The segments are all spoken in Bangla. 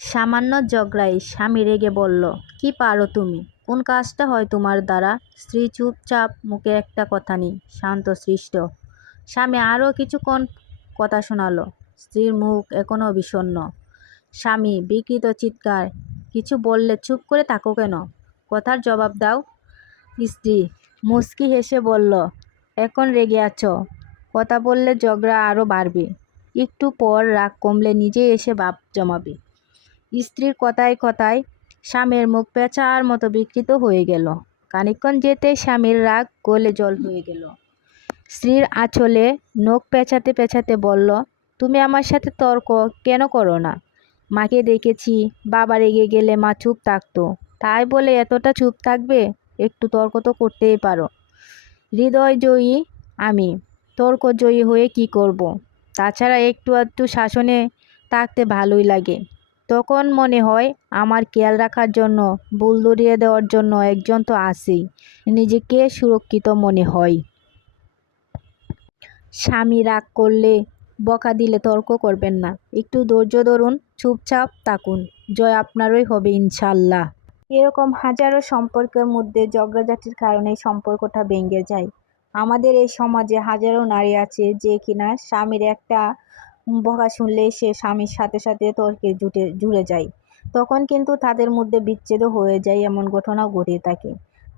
সামান্য ঝগড়ায় স্বামী রেগে বলল, কি পারো তুমি? কোন কাজটা হয় তোমার দ্বারা? স্ত্রী চুপচাপ, মুখে একটা কথা নেই, শান্ত সৃষ্ট। স্বামী আরও কিছুক্ষণ কথা শোনালো। স্ত্রীর মুখ এখনও বিষণ্ণ। স্বামী বিকৃত চিৎকার, কিছু বললে চুপ করে থাকো কেন? কথার জবাব দাও। স্ত্রী মুচকি হেসে বলল, এখন রেগে আছো, কথা বললে ঝগড়া আরও বাড়বে। একটু পর রাগ কমলে নিজেই এসে ভাব জমাবে। স্ত্রীর কথায় কথায় স্বামীর মুখ পেঁচার মতো বিকৃত হয়ে গেল। খানিকক্ষণ যেতে স্বামীর রাগ গলে জল হয়ে গেল। স্ত্রীর আঁচলে নখ পেঁচাতে পেঁচাতে বলল, তুমি আমার সাথে তর্ক কেন করো না? মাকে দেখেছি, বাবা রেগে গেলে মা চুপ থাকতো, তাই বলে এতটা চুপ থাকবে? একটু তর্ক তো করতেই পারো। হৃদয় জয়ী আমি, তর্ক জয়ী হয়ে কি করব? তাছাড়া একটু একটু শাসনে থাকতে ভালোই লাগে। তখন মনে হয় আমার খেয়াল রাখার জন্য, ভুল ধরিয়ে দেওয়ার জন্য একজন তো আছেই। নিজেকে সুরক্ষিত মনে হয়। স্বামী রাগ করলে, বকা দিলে তর্ক করবেন না, একটু ধৈর্য ধরুন, চুপচাপ থাকুন, জয় আপনারই হবে ইনশাল্লাহ। এরকম হাজারো সম্পর্কের মধ্যে ঝগড়াঝাটির কারণে সম্পর্কটা ভেঙে যায়। আমাদের এই সমাজে হাজারো নারী আছে যে কিনা স্বামীর একটা বকা শুনলেই সে স্বামীর সাথে সাথে তর্কে জুড়ে যায়। তখন কিন্তু তাদের মধ্যে বিচ্ছেদও হয়ে যায়, এমন ঘটনাও ঘটে থাকে।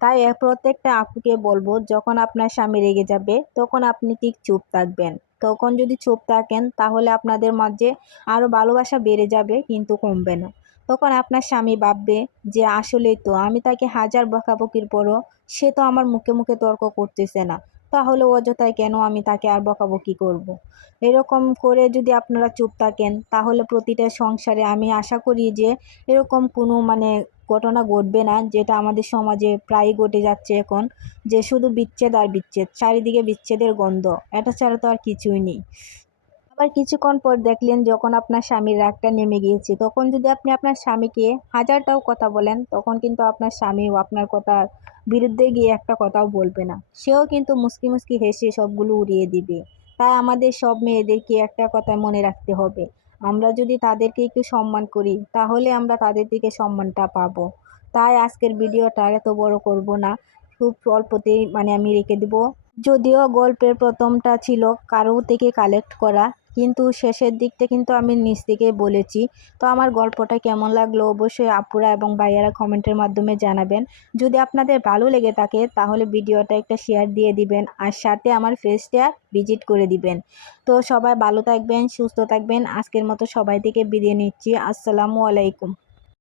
তাই প্রত্যেকটা আপুকে বলবো, যখন আপনার স্বামী রেগে যাবে তখন আপনি ঠিক চুপ থাকবেন। তখন যদি চুপ থাকেন তাহলে আপনাদের মাঝে আরও ভালোবাসা বেড়ে যাবে, কিন্তু কমবে না। তখন আপনার স্বামী ভাববে যে আসলেই তো আমি তাকে হাজার বকাবকির পরও সে তো আমার মুখে মুখে তর্ক করতেছে না, তাহলে অযথায় কেন আমি তাকে আর বকাবকি করব। এরকম করে যদি আপনারা চুপ থাকেন তাহলে প্রতিটা সংসারে আমি আশা করি যে এরকম কোনো ঘটনা ঘটবে না, যেটা আমাদের সমাজে প্রায়ই ঘটে যাচ্ছে এখন, যে শুধু বিচ্ছেদ আর বিচ্ছেদ, চারিদিকে বিচ্ছেদের গন্ধ, এটা ছাড়া তো আর কিছুই নেই। আবার কিছুক্ষণ পর দেখলেন যখন আপনার স্বামীর রাগটা নেমে গিয়েছে, তখন যদি আপনি আপনার স্বামীকে হাজারটাও কথা বলেন, তখন কিন্তু আপনার স্বামীও আপনার কথার বিরুদ্ধে গিয়ে একটা কথাও বলবে না, সেও কিন্তু মুচকি মুচকি হেসে সবগুলো উড়িয়ে দিবে। তাই আমাদের সব মেয়েদেরকে একটা কথা মনে রাখতে হবে, আমরা যদি তাদেরকে একটু সম্মান করি তাহলে আমরা তাদের থেকে সম্মানটা পাবো। তাই আজকের ভিডিওটা এত বড় করব না, খুব অল্পতেই আমি রেখে দেব। যদিও গল্পের প্রথমটা ছিল কারো থেকে কালেক্ট করা, কিন্তু শেষের দিকটা কিন্তু আমি নিজ থেকে বলেছি। তো আমার গল্পটা কেমন লাগলো অবশ্যই আপুরা এবং ভাইয়ারা কমেন্টের মাধ্যমে জানাবেন। যদি আপনাদের ভালো লেগে থাকে তাহলে ভিডিওটা একটা শেয়ার দিয়ে দিবেন, আর সাথে আমার পেজটা ভিজিট করে দিবেন। তো সবাই ভালো থাকবেন, সুস্থ থাকবেন। আজকের মতো সবাই থেকে বিদায় নিচ্ছি। আসসালামু আলাইকুম।